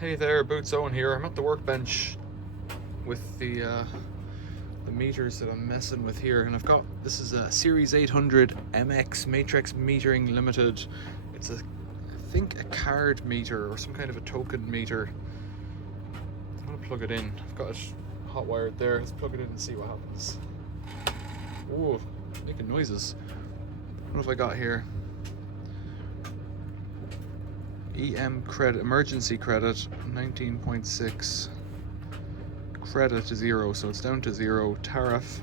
Hey there, Boots Owen here. I'm at the workbench with the meters that I'm messing with here, and I've got, this is a Series 800 MX Matrix Metering Limited. It's I think a card meter or some kind of a token meter. I'm gonna plug it in. I've got it hot wired there. Let's plug it in and see what happens. Ooh, making noises. What have I got here? EM credit, emergency credit, 19.6. Credit to 0, so it's down to 0. Tariff,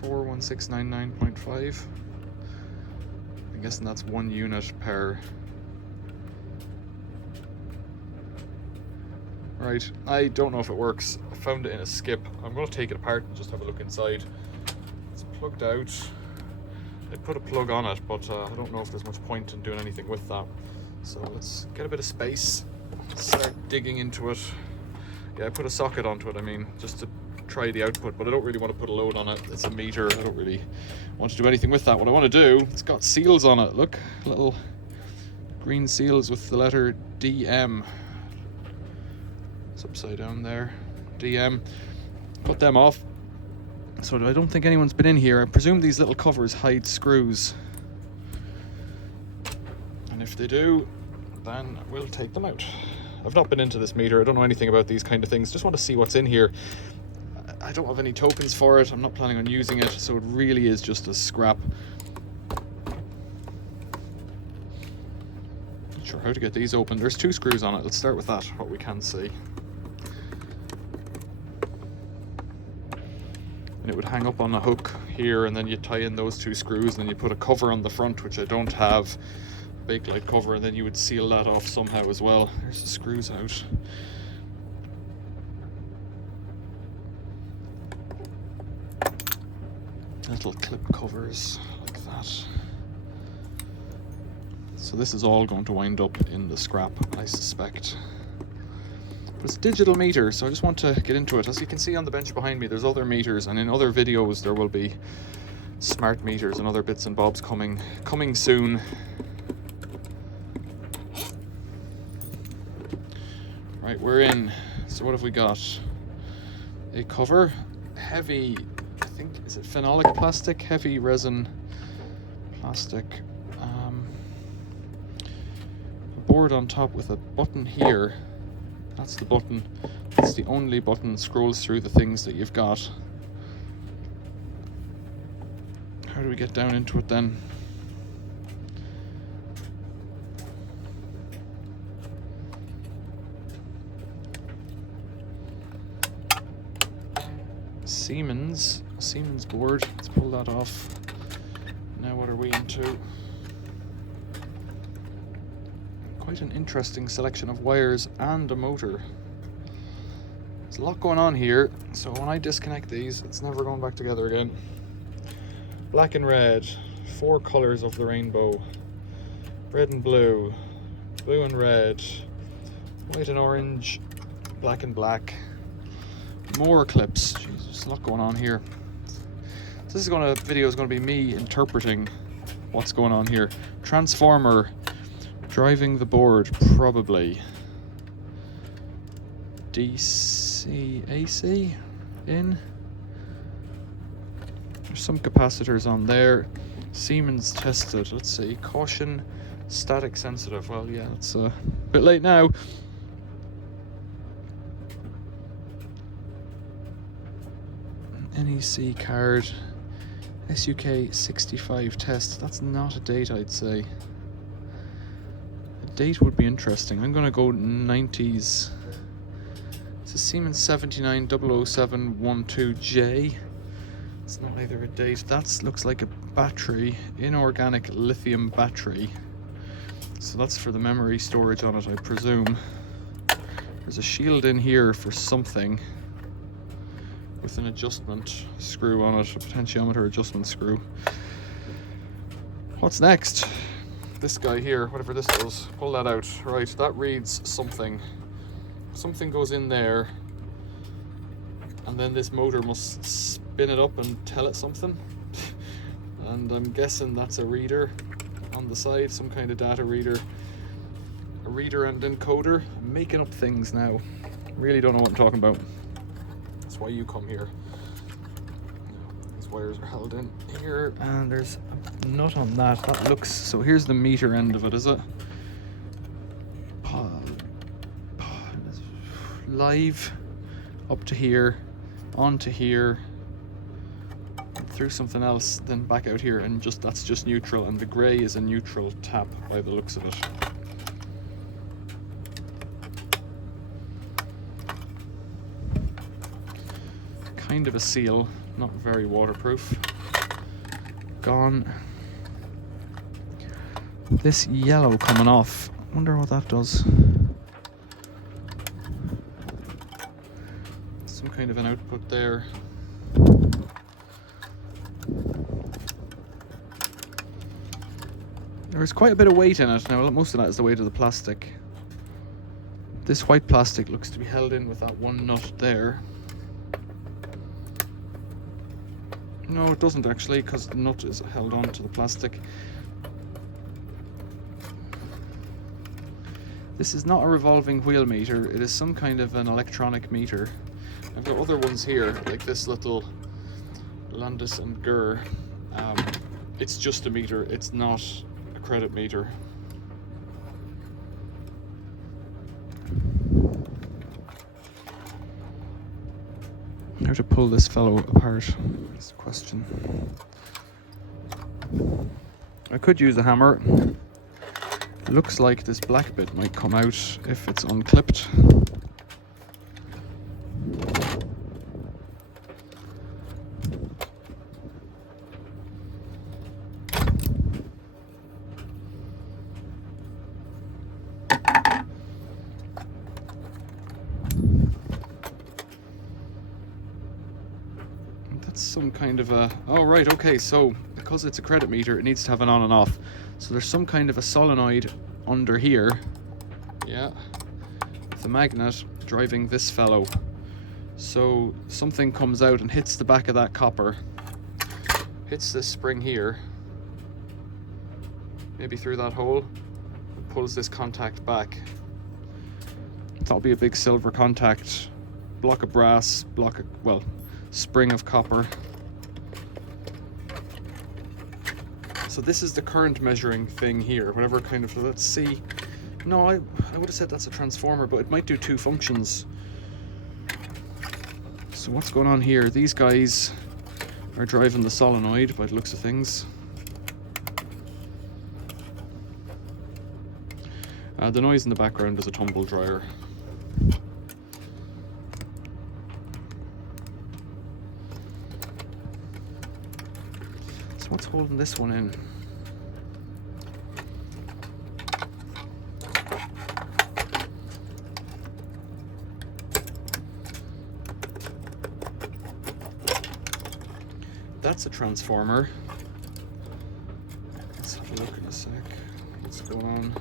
41699.5. I'm guessing that's 1 unit per. Right, I don't know if it works. I found it in a skip. I'm going to take it apart and just have a look inside. It's plugged out. They put a plug on it, but I don't know if there's much point in doing anything with that. So let's get a bit of space, start digging into it. Yeah, I put a socket onto it, I mean, just to try the output, but I don't really want to put a load on it. It's a meter. I don't really want to do anything with that. What I want to do, it's got seals on it. Look, little green seals with the letter DM. It's upside down there. DM. Put them off. So I don't think anyone's been in here. I presume these little covers hide screws. And if they do, then we'll take them out. I've not been into this meter. I don't know anything about these kind of things. Just want to see what's in here. I don't have any tokens for it. I'm not planning on using it, so it really is just a scrap. Not sure how to get these open. There's 2 screws on it. Let's start with that, what we can see. And it would hang up on a hook here, and then you tie in those 2 screws, and then you put a cover on the front, which I don't have. Bakelite cover, and then you would seal that off somehow as well. There's the screws out. Little clip covers like that. So this is all going to wind up in the scrap, I suspect. But it's a digital meter, so I just want to get into it. As you can see on the bench behind me, there's other meters, and in other videos there will be smart meters and other bits and bobs coming soon. Right, we're in. So what have we got? A cover, heavy, I think, is it phenolic plastic? Heavy resin plastic. A board on top with a button here. That's the button. That's the only button that scrolls through the things that you've got. How do we get down into it then? Siemens board. Let's pull that off. Now what are we into? Quite an interesting selection of wires and a motor. There's a lot going on here, so when I disconnect these, it's never going back together again. Black and red, 4 colors of the rainbow. Red and blue, blue and red, white and orange, black and black. More clips. Jeez, there's a lot going on here. So this video is going to be me interpreting what's going on here. Transformer driving the board, probably. DC, AC in. There's some capacitors on there. Siemens tested. Let's see. Caution, static sensitive. Well, yeah, it's a bit late now. NEC card, SUK 65 test. That's not a date, I'd say. A date would be interesting. I'm gonna go 90s. It's a Siemens 79000712J. It's not either a date. That looks like a battery, inorganic lithium battery. So that's for the memory storage on it, I presume. There's a shield in here for something, with an adjustment screw on it, a potentiometer adjustment screw. What's next? This guy here, whatever this does, pull that out. Right, that reads something. Something goes in there, and then this motor must spin it up and tell it something. And I'm guessing that's a reader on the side, some kind of data reader. A reader and encoder. I'm making up things now. Really don't know what I'm talking about. That's why you come here. These wires are held in here, and there's a nut on that. That looks, so here's the meter end of it, is it? Live up to here, onto here, through something else, then back out here, and just that's just neutral, and the grey is a neutral tap by the looks of it. Kind of a seal, not very waterproof. Gone. This yellow coming off, wonder what that does. Some kind of an output there. There's quite a bit of weight in it. Now, most of that is the weight of the plastic. This white plastic looks to be held in with that one nut there. No, it doesn't actually, because the nut is held on to the plastic. This is not a revolving wheel meter, it is some kind of an electronic meter. I've got other ones here, like this little Landis and Gyr. It's just a meter, it's not a credit meter. How to pull this fellow apart is the question. I could use a hammer. It looks like this black bit might come out if it's unclipped. Some kind of a, oh right, okay, so because it's a credit meter it needs to have an on and off, so there's some kind of a solenoid under here, yeah, with a magnet driving this fellow, so something comes out and hits the back of that copper, hits this spring here, maybe through that hole, and pulls this contact back. That'll be a big silver contact, block of brass, block of, well, spring of copper. So this is the current measuring thing here, whatever kind of, let's see. No, I would have said that's a transformer, but it might do two functions. So what's going on here? These guys are driving the solenoid by the looks of things. The noise in the background is a tumble dryer. What's holding this one in? That's a transformer. Let's have a look in a sec. What's going on?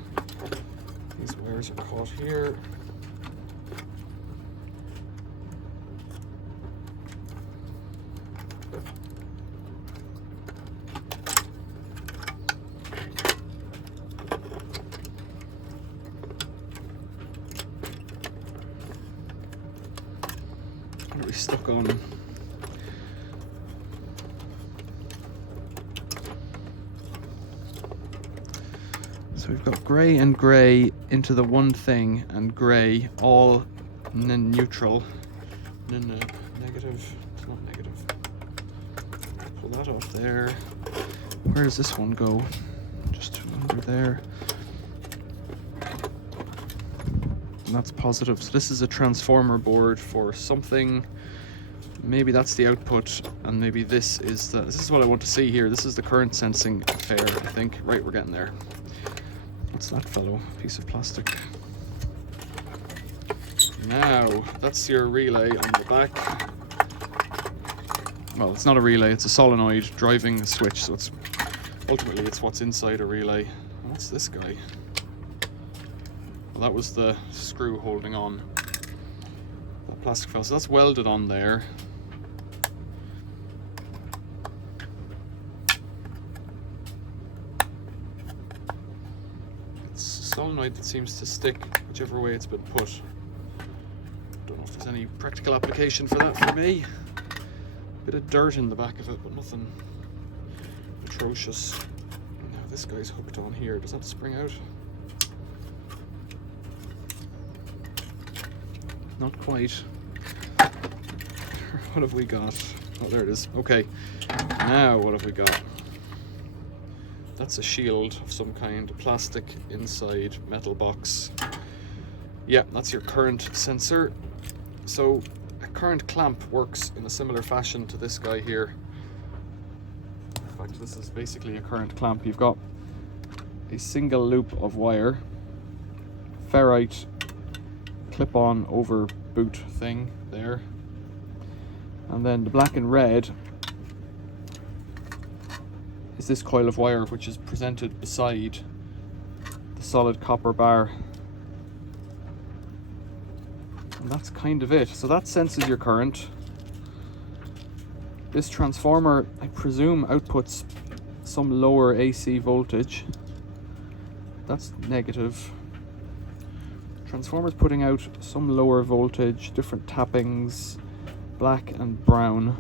These wires are caught here. What are we stuck on? So we've got grey and grey into the one thing, and grey all neutral. Negative. It's not negative. Pull that off there. Where does this one go? Just under there. And that's positive. So this is a transformer board for something. Maybe that's the output, and maybe this is the. This is what I want to see here. This is the current sensing affair, I think. Right, we're getting there. What's that fellow? Piece of plastic. Now, that's your relay on the back. Well, it's not a relay, it's a solenoid driving a switch, so it's ultimately it's what's inside a relay. And what's this guy? Well, that was the screw holding on that plastic fell. So that's welded on there. It's solenoid that seems to stick whichever way it's been put. Don't know if there's any practical application for that for me. Bit of dirt in the back of it, but nothing atrocious. Now this guy's hooked on here. Does that spring out? Not quite. What have we got? Oh, there it is. Okay. Now what have we got? That's a shield of some kind, plastic inside metal box. Yeah, that's your current sensor. So a current clamp works in a similar fashion to this guy here. In fact, this is basically a current clamp. You've got a single loop of wire, ferrite clip-on over boot thing there, and then the black and red is this coil of wire which is presented beside the solid copper bar. And that's kind of it. So that senses your current. This transformer, I presume, outputs some lower AC voltage. That's negative. Transformer's putting out some lower voltage, different tappings, black and brown.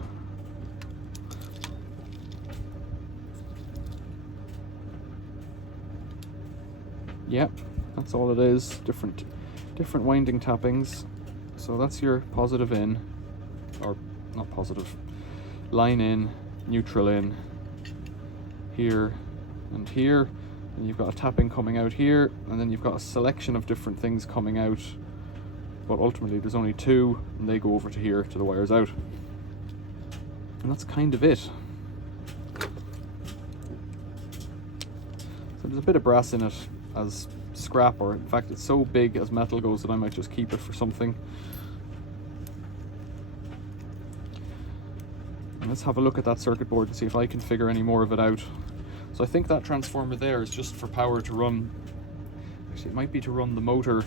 Yep, that's all it is. Different winding tappings. So that's your positive in, or not positive, line in, neutral in, here and here, and you've got a tapping coming out here, and then you've got a selection of different things coming out, but ultimately there's only two, and they go over to here to the wires out. And that's kind of it. So there's a bit of brass in it as scrap, or in fact it's so big as metal goes that I might just keep it for something. And let's have a look at that circuit board and see if I can figure any more of it out. So I think that transformer there is just for power to run, actually it might be to run the motor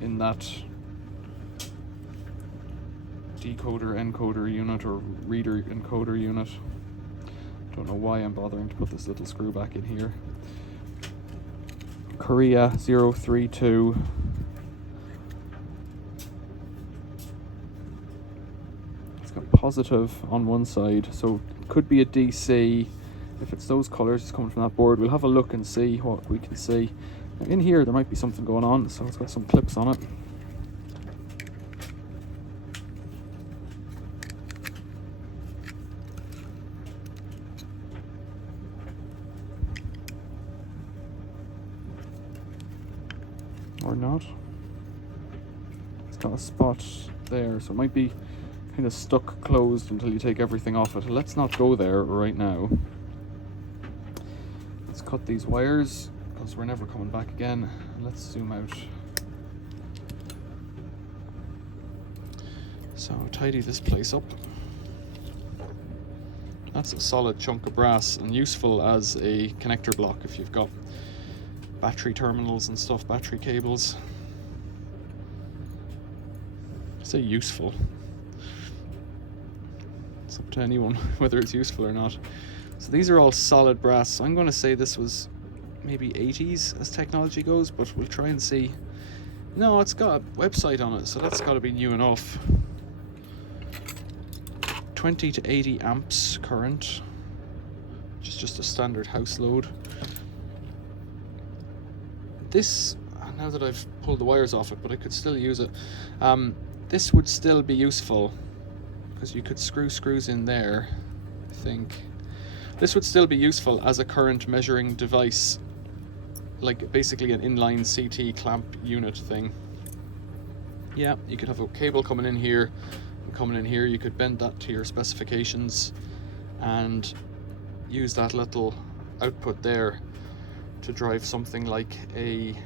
in that decoder encoder unit or reader encoder unit. Don't know why I'm bothering to put this little screw back in here. Korea 032. It's got positive on one side, so it could be a DC. If it's those colours, it's coming from that board. We'll have a look and see what we can see. Now in here there might be something going on, so it's got some clips on it. Or not. It's got a spot there, so it might be kind of stuck closed until you take everything off it. Let's not go there right now. Let's cut these wires because we're never coming back again. And let's zoom out. So tidy this place up. That's a solid chunk of brass and useful as a connector block if you've got battery terminals and stuff, battery cables. I say useful. It's up to anyone whether it's useful or not. So these are all solid brass. So I'm going to say this was maybe 80s as technology goes, but we'll try and see. No, it's got a website on it, so that's got to be new enough. 20 to 80 amps current, which is just a standard house load. This, now that I've pulled the wires off it, but I could still use it, this would still be useful because you could screw screws in there, I think. This would still be useful as a current measuring device, like basically an inline CT clamp unit thing. Yeah, you could have a cable coming in here and coming in here. You could bend that to your specifications and use that little output there to drive something like a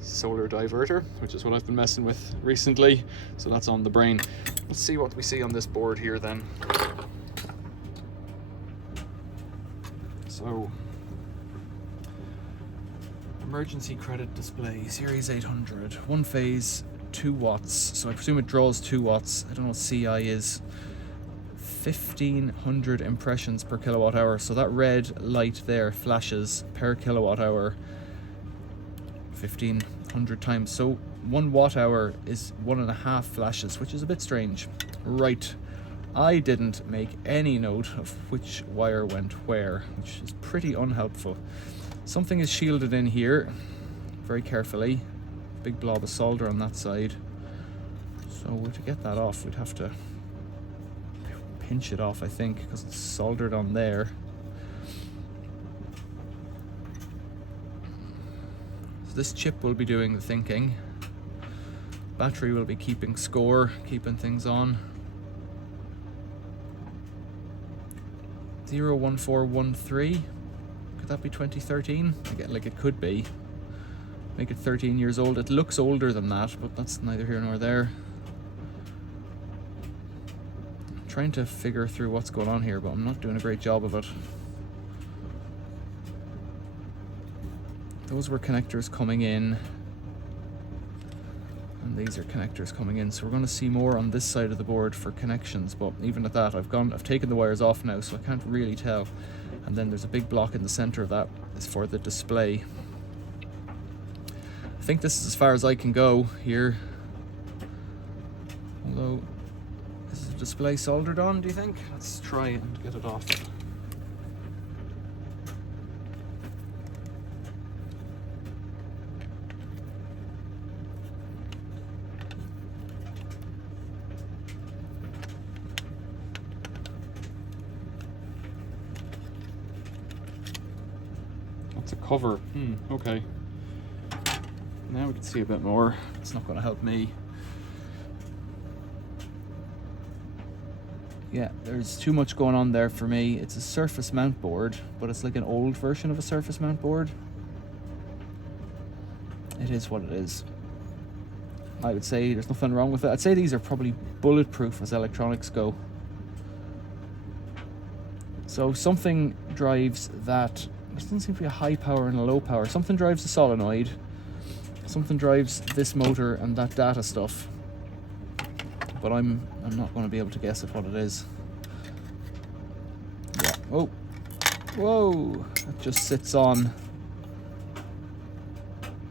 solar diverter, which is what I've been messing with recently. So that's on the brain. Let's see what we see on this board here then. So, emergency credit display, series 800, one phase, 2 watts. So I presume it draws 2 watts. I don't know what CI is. 1500 impressions per kilowatt hour. So that red light there flashes per kilowatt hour 1500 times. So 1 watt hour is 1.5 flashes, which is a bit strange. Right, I didn't make any note of which wire went where, which is pretty unhelpful. Something is shielded in here very carefully. Big blob of solder on that side. So to get that off, we'd have to pinch it off, I think, because it's soldered on there. So this chip will be doing the thinking. Battery will be keeping score, keeping things on. 01413. Could that be 2013? Again, like, it could be. Make it 13 years old. It looks older than that, but that's neither here nor there. I'm trying to figure through what's going on here, but I'm not doing a great job of it. Those were connectors coming in, and these are connectors coming in. So we're going to see more on this side of the board for connections, but even at that, I've taken the wires off now, so I can't really tell. And then there's a big block in the center of that is for the display. I think this is as far as I can go here. Although, is the display soldered on, do you think? Let's try and get it off. That's a cover. Okay. Now we can see a bit more. It's not going to help me. Yeah, there's too much going on there for me. It's a surface mount board, but it's like an old version of a surface mount board. It is what it is. I would say there's nothing wrong with it. I'd say these are probably bulletproof as electronics go. So something drives that. There doesn't seem to be a high power and a low power. Something drives the solenoid. Something drives this motor and that data stuff, but I'm not going to be able to guess at what it is. Yeah. Whoa! It just sits on.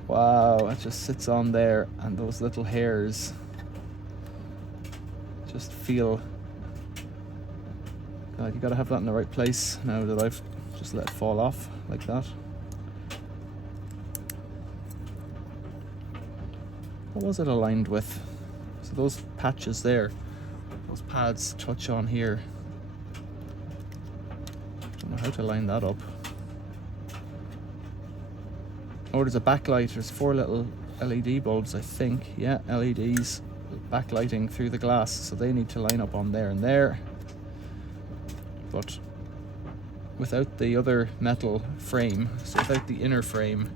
Wow! It just sits on there, and those little hairs just feel. God, you got to have that in the right place. Now that I've just let it fall off like that. What was it aligned with? So those patches there, those pads touch on here. Don't know how to line that up. Oh, there's a backlight. There's 4 little LED bulbs, I think. Yeah, LEDs backlighting through the glass, so they need to line up on there and there. But without the other metal frame, so without the inner frame,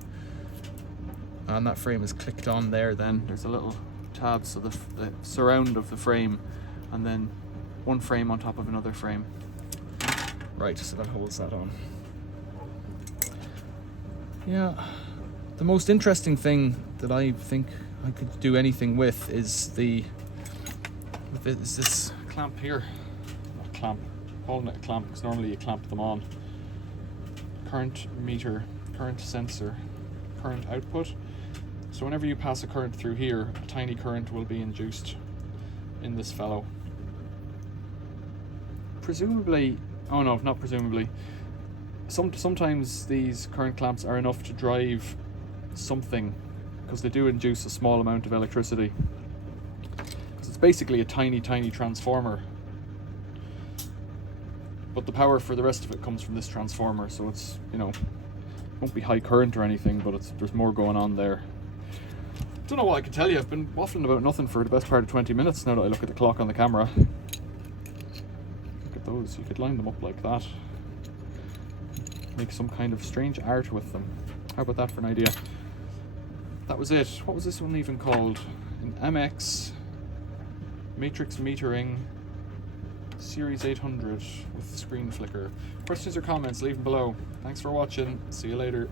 and that frame is clicked on there, then there's a little tab, so the surround of the frame, and then one frame on top of another frame. Right, so that holds that on. Yeah, the most interesting thing that I think I could do anything with is this clamp here. Not clamp, I'm calling it a clamp because normally you clamp them on. Current meter, current sensor, current output. So whenever you pass a current through here, a tiny current will be induced in this fellow. Presumably, oh no, not presumably. Sometimes these current clamps are enough to drive something, because they do induce a small amount of electricity. So it's basically a tiny transformer. But the power for the rest of it comes from this transformer, so it's, you know, it won't be high current or anything, but there's more going on there. Don't know what I can tell you. I've been waffling about nothing for the best part of 20 minutes now that I look at the clock on the camera. Look at those. You could line them up like that. Make some kind of strange art with them. How about that for an idea? That was it. What was this one even called? An MX Matrix Metering Series 800 with screen flicker. Questions or comments, leave them below. Thanks for watching. See you later.